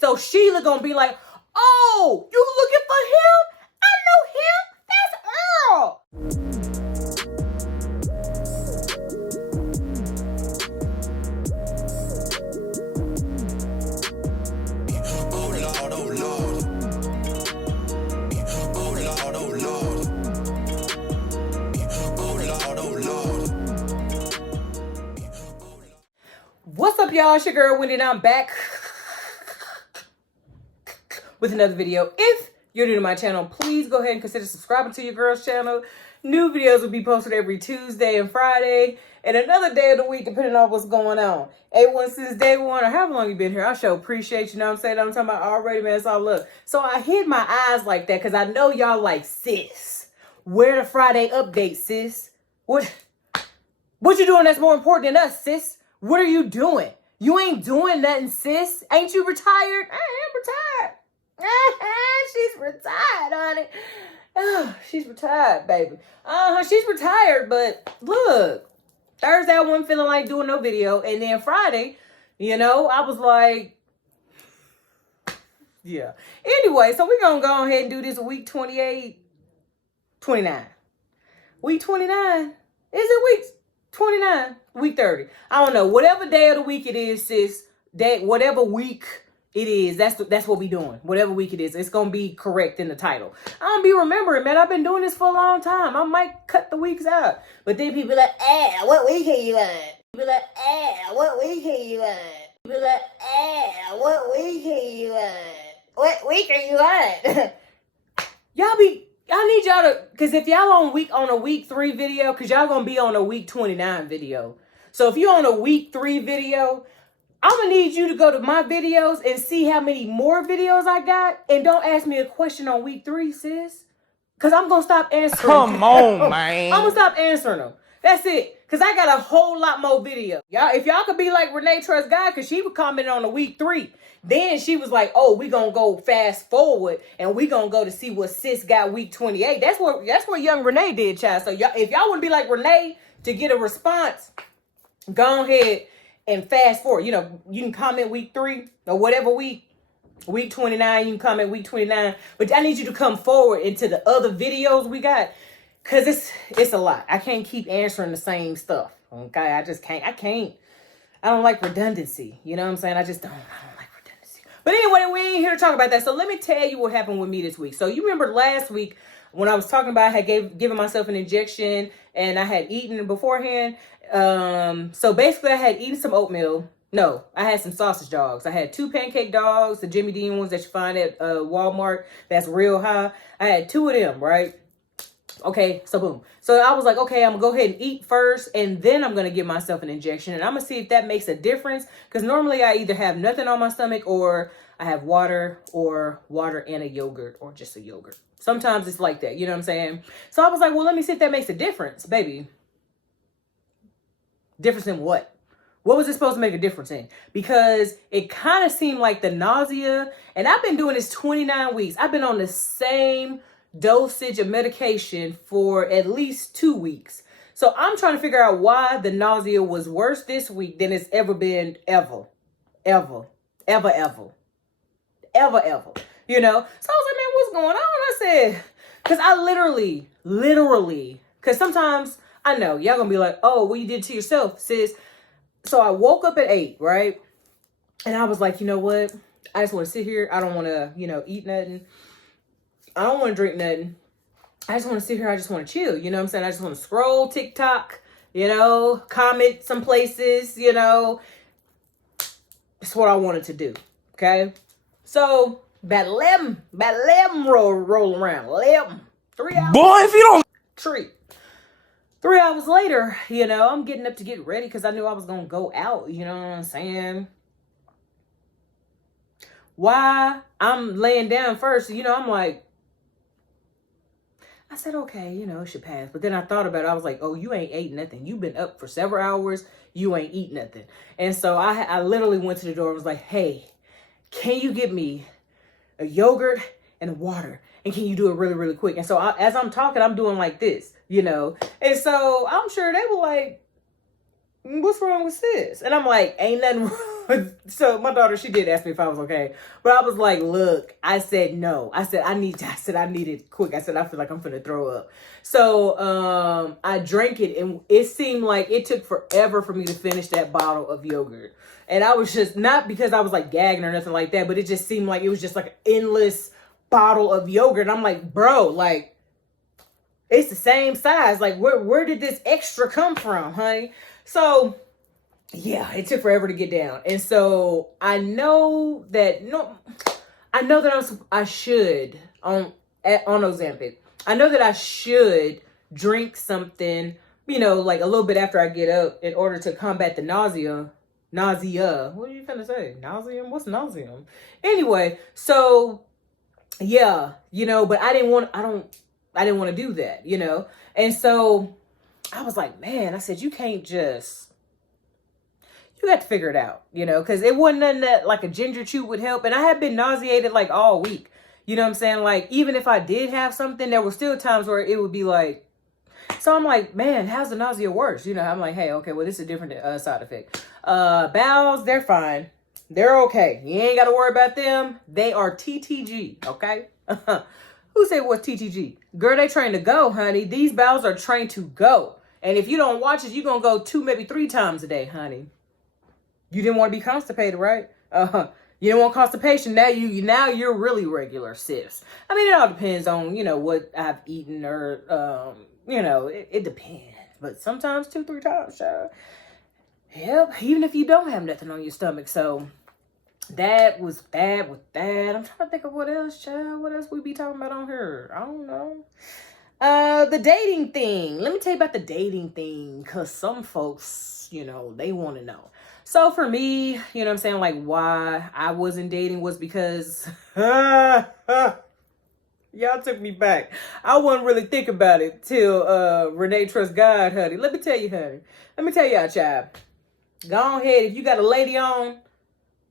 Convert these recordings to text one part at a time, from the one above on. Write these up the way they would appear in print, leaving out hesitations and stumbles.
So Sheila gonna be like, oh, you looking for him? I know him. That's Earl. What's up, y'all? It's your girl Wendy, and I'm back with another video. If you're new to my channel, please go ahead and consider subscribing to your girl's channel. New videos will be posted every Tuesday and Friday, and another day of the week, depending on what's going on. A1 since day one, or however long you've been here, I sure appreciate you. Know what I'm saying? I'm talking about already, man. It's all love. So I hid my eyes like that because I know y'all like, sis, where the Friday update, sis? What you doing that's more important than us, sis? What are you doing? You ain't doing nothing, sis. Ain't you retired? I am retired. She's retired, honey. Oh, she's retired, baby. She's retired, but look, Thursday I wasn't feeling like doing no video. And then Friday, you know, I was like, yeah. Anyway, so we're going to go ahead and do this week 28, 29. Week 29? Is it week 29? Week 30. I don't know. Whatever day of the week it is, sis. Whatever week it is, that's what we doing. Whatever week it is, it's gonna be correct in the title. I don't be remembering, man. I've been doing this for a long time. I might cut the weeks out, but then people like, what week are you on? People like, what week are you on? People like, what week are you on? What week are you on? I need y'all to, because if y'all on a week 3 video, because y'all gonna be on a week 29 video. So if you're on a week 3 video, I'm gonna need you to go to my videos and see how many more videos I got. And don't ask me a question on week 3, sis. Because I'm gonna stop answering. Come on, man. I'm gonna stop answering them. That's it. Because I got a whole lot more videos. Y'all, if y'all could be like Renee Trust God, because she would comment on a week 3. Then she was like, oh, we gonna go fast forward and we gonna go to see what sis got week 28. That's what young Renee did, child. So y'all, if y'all want to be like Renee to get a response, go ahead and fast forward. You know, you can comment week 3 or whatever week 29, you can comment week 29. But I need you to come forward into the other videos we got, because it's a lot. I can't keep answering the same stuff. Okay, I just can't. I don't like redundancy. You know what I'm saying? I don't like redundancy. But anyway, we ain't here to talk about that. So let me tell you what happened with me this week. So you remember last week when I was talking about I had given myself an injection and I had eaten beforehand. So basically I had eaten some oatmeal. No, I had some sausage dogs. I had 2 pancake dogs, the Jimmy Dean ones that you find at Walmart. That's real high. I had 2 of them, right? Okay, so boom. So I was like, okay, I'm gonna go ahead and eat first, and then I'm gonna give myself an injection, and I'm gonna see if that makes a difference. Because normally I either have nothing on my stomach, or I have water, and a yogurt, or just a yogurt. Sometimes it's like that, you know what I'm saying? So I was like, well, let me see if that makes a difference, baby. Difference in what? What was it supposed to make a difference in? Because it kind of seemed like the nausea, and I've been doing this 29 weeks. I've been on the same dosage of medication for at least 2 weeks. So I'm trying to figure out why the nausea was worse this week than it's ever been ever. You know? So I was like, man, what's going on? I said, because I literally, because sometimes I know y'all gonna be like, oh, what you did to yourself, sis. So I woke up at 8, right? And I was like, you know what? I just want to sit here. I don't want to, eat nothing. I don't want to drink nothing. I just want to sit here. I just want to chill. You know what I'm saying? I just want to scroll TikTok, comment some places, That's what I wanted to do. Okay. So about 11 roll around. 11. 3 hours. Boy, if you don't treat. 3 hours later, I'm getting up to get ready because I knew I was going to go out. You know what I'm saying? Why I'm laying down first, I'm like, I said, okay, it should pass. But then I thought about it. I was like, oh, you ain't ate nothing. You've been up for several hours. You ain't eat nothing. And so I literally went to the door and was like, hey, can you get me a yogurt and a water? And can you do it really, really quick? And so as I'm talking, I'm doing like this, And so I'm sure they were like, what's wrong with sis? And I'm like, ain't nothing wrong. So my daughter, she did ask me if I was okay. But I was like, look, I said no. I said, I need it quick. I said, I feel like I'm finna throw up. So I drank it, and it seemed like it took forever for me to finish that bottle of yogurt. And I was just, not because I was like gagging or nothing like that, but it just seemed like it was just like an endless bottle of yogurt. And I'm like, bro, like, it's the same size. Like, where did this extra come from, honey? So, yeah, it took forever to get down. And so I know that I should on Ozempic. I know that I should drink something, like a little bit after I get up in order to combat the nausea. What are you trying to say? Nauseum? What's nauseum? Anyway, so yeah, but I didn't want to do that, And so I was like, man, I said, you got to figure it out, because it wasn't nothing that like a ginger chew would help. And I had been nauseated like all week. You know what I'm saying? Like, even if I did have something, there were still times where it would be like, so I'm like, man, how's the nausea worse? I'm like, hey, okay, well, this is a different side effect. Bowels, they're fine. They're okay. You ain't got to worry about them. They are TTG, okay? Who said what's TTG? Girl, they trained to go, honey. These bowels are trained to go. And if you don't watch it, you're going to go 2, maybe 3 times a day, honey. You didn't want to be constipated, right? You didn't want constipation. Now you're really regular, sis. I mean, it all depends on, what I've eaten or, it depends. But sometimes 2, 3 times, child. Yep, even if you don't have nothing on your stomach. So that was bad with that. I'm trying to think of what else, child. What else we be talking about on here? I don't know. The dating thing. Let me tell you about the dating thing, because some folks, they want to know. So for me, what I'm saying, like, why I wasn't dating was because y'all took me back. I wasn't really think about it till Renee Trust God, honey. Let me tell you, honey. Let me tell y'all, child. Go ahead. If you got a lady on,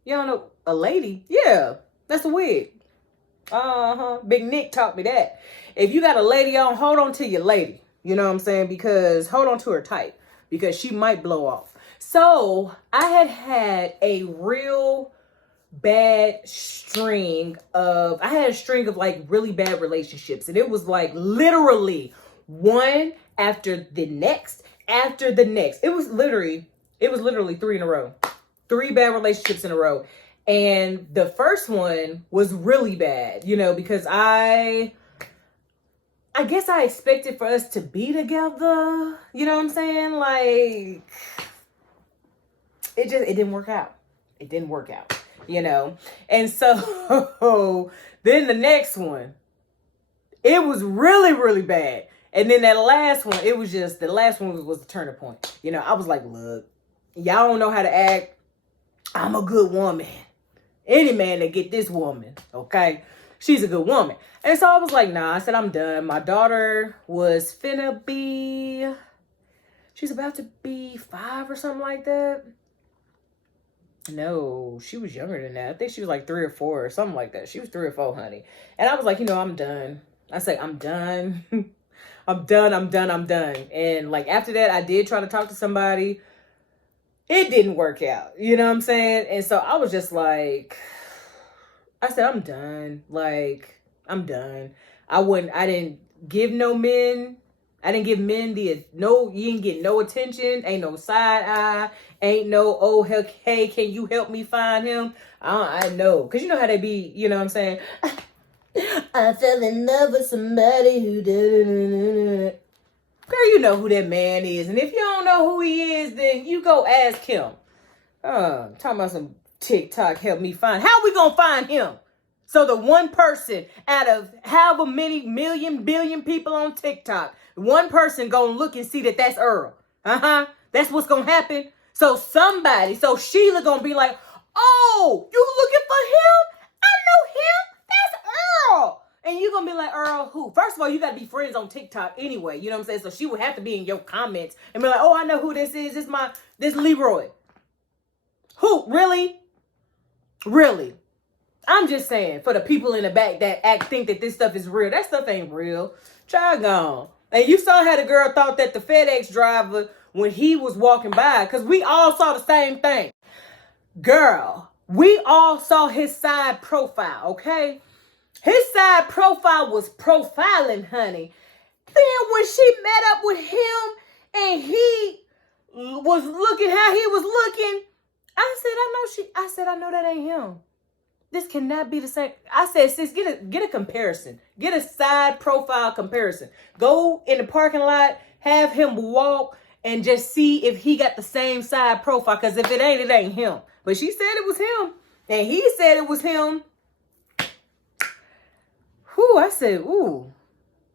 you don't know, a lady? Yeah, that's a wig. Big Nick taught me that. If you got a lady on, hold on to your lady. You know what I'm saying? Because hold on to her tight, because she might blow off. So I had a real bad string of like really bad relationships. And it was like literally one after the next. It was literally 3 in a row. 3 bad relationships in a row. And the first one was really bad, because I guess I expected for us to be together. You know what I'm saying? Like, it didn't work out. It didn't work out, And so then the next one, it was really, really bad. And then that last one, the last one was the turning point. I was like, look, y'all don't know how to act. I'm a good woman. Any man that get this woman, okay? She's a good woman. And so I was like, nah, I said, I'm done. My daughter was she's about to be 5 or something like that. No, she was younger than that. I think she was like 3 or 4 or something like that. She was 3 or 4, honey. And I was like, I'm done. I said, I'm done. I'm done. And like after that, I did try to talk to somebody. It didn't work out. You know what I'm saying? And so I was just like, I said, I'm done. Like, I'm done. I didn't give men you didn't get no attention. Ain't no side eye. Ain't no, oh, hey, can you help me find him? I know. Because you know how they be, you know what I'm saying? I fell in love with somebody who did. Girl, you know who that man is. And if you don't know who he is, then you go ask him. Talking about some TikTok help me find. How we gonna find him? So the one person out of however many billion people on TikTok, one person gonna look and see that that's Earl. That's what's gonna happen. So Sheila gonna be like, oh, you looking for him? I know him. That's Earl. And you gonna be like, Earl, who? First of all, you gotta be friends on TikTok anyway. You know what I'm saying? So she would have to be in your comments and be like, oh, I know who this is. This Leroy. Who? Really? Really? I'm just saying, for the people in the back that think that this stuff is real, that stuff ain't real. Child gone. And you saw how the girl thought that the FedEx driver when he was walking by, because we all saw the same thing. Girl, we all saw his side profile, okay? His side profile was profiling, honey. Then when she met up with him and he was looking how he was looking, I said, I know that ain't him. This cannot be the same. I said, sis, get a comparison. Get a side profile comparison. Go in the parking lot, have him walk, and just see if he got the same side profile. Because if it ain't him. But she said it was him. And he said it was him. Whew, I said, ooh.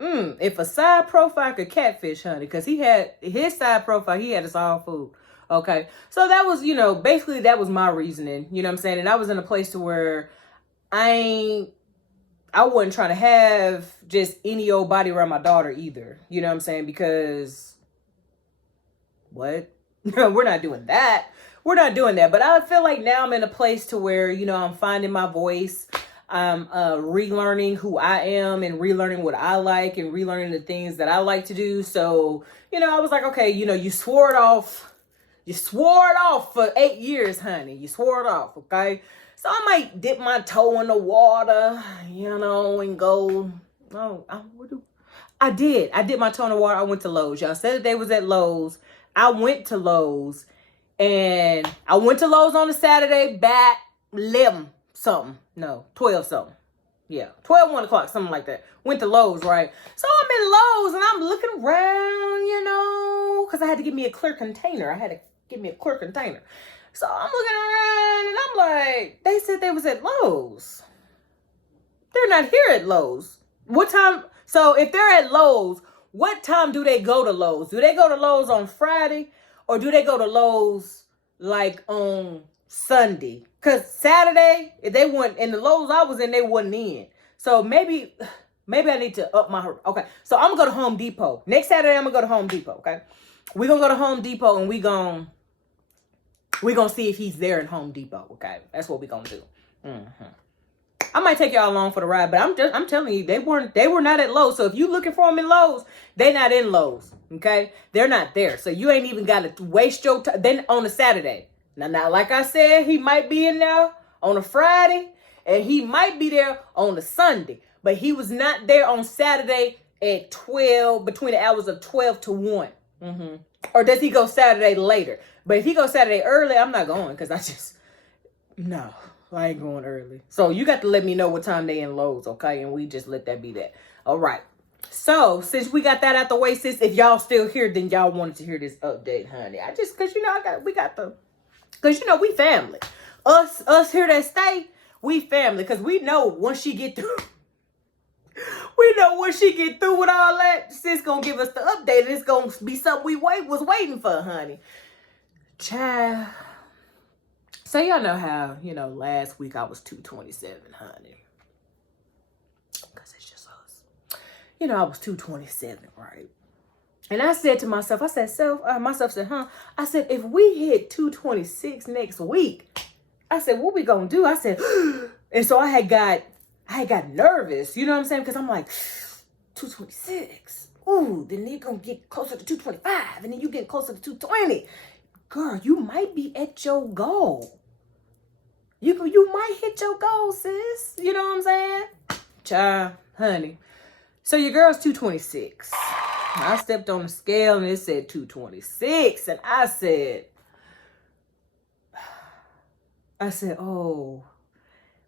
If a side profile could catfish, honey. Because he had his side profile, he had us all food. Okay, so that was, basically that was my reasoning, you know what I'm saying? And I was in a place to where I wasn't trying to have just any old body around my daughter either, you know what I'm saying? Because, what? We're not doing that. We're not doing that. But I feel like now I'm in a place to where, I'm finding my voice. I'm relearning who I am and relearning what I like and relearning the things that I like to do. So, I was like, okay, you swore it off. You swore it off for 8 years, honey. You swore it off, okay? So I might dip my toe in the water, and go. I did. I dipped my toe in the water. I went to Lowe's. Y'all said that they was at Lowe's. I went to Lowe's. And I went to Lowe's on a Saturday, back 11 something. No, 12 something. Yeah, 12, 1 o'clock, something like that. Went to Lowe's, right? So I'm in Lowe's and I'm looking around, because I had to give me a clear container. So I'm looking around and I'm like, they said they was at Lowe's. They're not here at Lowe's. What time? So if they're at Lowe's, what time do they go to Lowe's? Do they go to Lowe's on Friday or do they go to Lowe's like on Sunday? Because Saturday, if they weren't in the Lowe's I was in, they wasn't in. So maybe I need to up my, okay. So I'm going to go to Home Depot. Next Saturday, I'm going to go to Home Depot, okay? We're going to go to Home Depot and we're going to see if he's there in Home Depot, okay? That's what we're going to do. I might take y'all along for the ride, but I'm telling you, they were not at Lowe's. So if you looking for them in Lowe's, they not in Lowe's, okay? They're not there. So you ain't even got to waste your time. Then on a Saturday. Now, like I said, he might be in there on a Friday and he might be there on a Sunday, but he was not there on Saturday at 12, between the hours of 12 to 1. Or does he go Saturday later? But if he goes Saturday early, I'm not going because no, I ain't going early. So you got to let me know what time they in Lowe's, okay? And we just let that be that. All right. So since we got that out the way, sis, if y'all still here, then y'all wanted to hear this update, honey. Because we family. Us here that stay, we family. Because we know once she get through, with all that, sis gonna give us the update. And it's gonna be something we was waiting for, honey. Child. So y'all know how, last week I was 227, honey. Because it's just us. I was 227, right? And I said to myself, I said, if we hit 226 next week, I said, what we gonna do? I said, and so I had got nervous, you know what I'm saying? Because I'm like, 226. Ooh, then you're gonna get closer to 225, and then you get closer to 220. Girl, you might be at your goal. You might hit your goal, sis. You know what I'm saying? Child, honey. So your girl's 226. I stepped on the scale and it said 226. And I said, oh,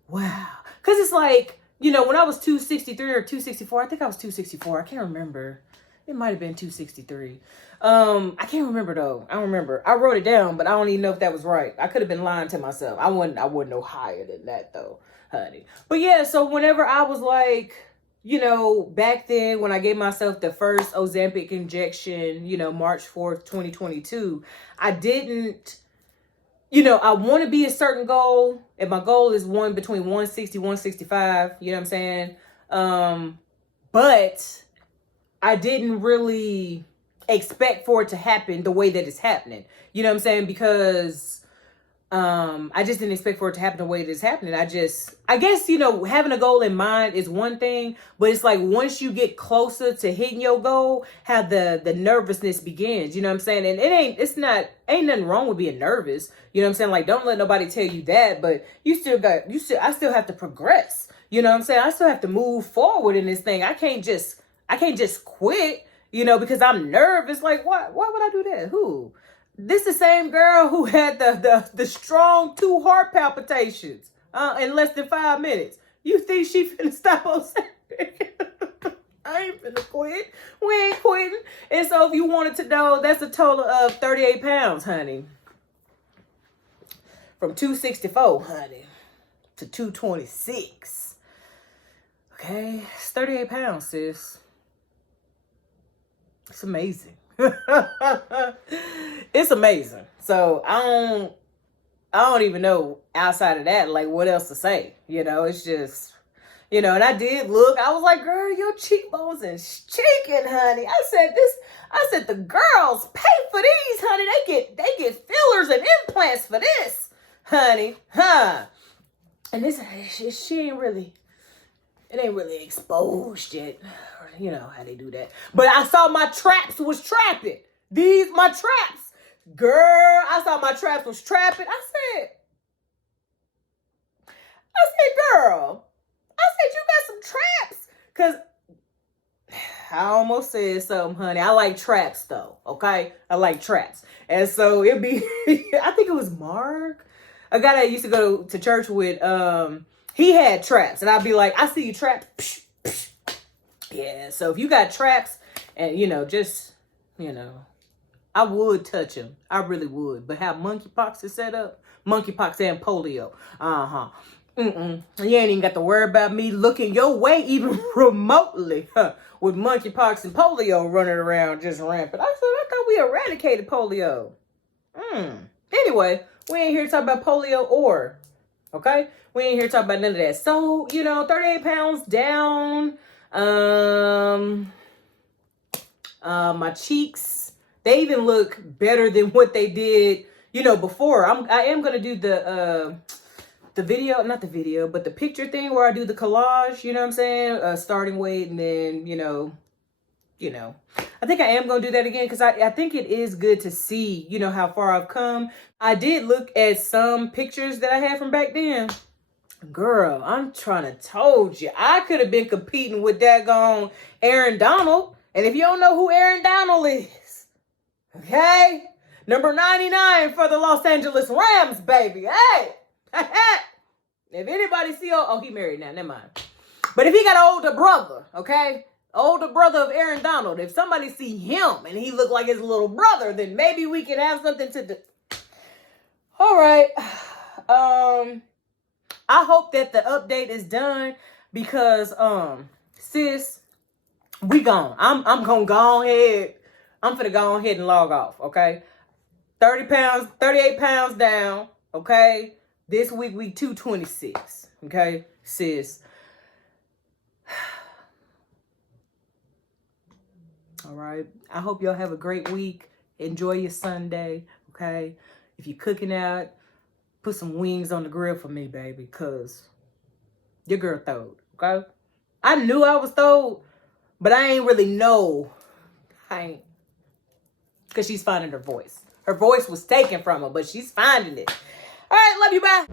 wow. Because it's like, when I was 263 or 264, I think I was 264. I can't remember. It might have been 263. I can't remember though. I don't remember. I wrote it down, but I don't even know if that was right. I could have been lying to myself. I wouldn't no higher than that though, honey. But yeah, so whenever I was like, back then when I gave myself the first Ozempic injection, March 4th, 2022, I didn't, I want to be a certain goal. And my goal is between 160, 165, you know what I'm saying? But I didn't really expect for it to happen the way that it's happening. You know what I'm saying? Because I just didn't expect for it to happen the way it is happening. I guess, you know, having a goal in mind is one thing, but it's like once you get closer to hitting your goal, how the nervousness begins, you know what I'm saying? And ain't nothing wrong with being nervous. You know what I'm saying? Like, don't let nobody tell you that, but I still have to progress. You know what I'm saying? I still have to move forward in this thing. I can't just quit, you know, because I'm nervous. Like, why would I do that? Who? This the same girl who had the strong 2 heart palpitations in less than 5 minutes. You think she finna stop Ozempic? I ain't finna quit. We ain't quitting. And so if you wanted to know, that's a total of 38 pounds, honey. From 264, honey, to 226. Okay? It's 38 pounds, sis. It's amazing. It's amazing. So I don't even know outside of that, like, what else to say. You know, it's just, you know, and I did look, I was like, girl, your cheekbones is shaking, honey. I said the girls pay for these, honey. They get fillers and implants for this, honey. And this, it ain't really exposed yet. You know how they do that. But I saw my traps was trapping. My traps. Girl, I saw my traps was trapping. I said, girl, you got some traps. Because I almost said something, honey. I like traps, though, okay? I like traps. And so it'd be, I think it was Mark, a guy that I used to go to church with. He had traps. And I'd be like, I see you traps. Psh, psh. Yeah, so if you got traps and, you know, just, you know, I would touch them. I really would. But how monkeypox is set up, monkeypox and polio. You ain't even got to worry about me looking your way even remotely with monkeypox and polio running around just rampant. I thought we eradicated polio. Anyway, we ain't here to talk about polio okay? We ain't here to talk about none of that. So, you know, 38 pounds down. My cheeks, they even look better than what they did, you know, before. I am gonna do the video, not the video, but the picture thing where I do the collage, you know what I'm saying? Starting weight, and then, you know, I think I am gonna do that again, because I think it is good to see, you know, how far I've come. I did look at some pictures that I had from back then. Girl, I'm trying to told you, I could have been competing with daggone Aaron Donald. And if you don't know who Aaron Donald is, okay? Number 99 for the Los Angeles Rams, baby. Hey! If anybody see, he married now, never mind. But if he got an older brother, okay? Older brother of Aaron Donald, if somebody see him and he look like his little brother, then maybe we can have something to do. All right. I hope that the update is done, because, sis, we gone. I'm gonna go ahead. I'm finna go ahead and log off, okay? 38 pounds down, okay? This week 226, okay? Sis. All right. I hope y'all have a great week. Enjoy your Sunday, okay? If you're cooking out, put some wings on the grill for me, baby, because your girl throwed, okay? I knew I was throwed, but I ain't really know. Because she's finding her voice. Her voice was taken from her, but she's finding it. All right, love you, bye.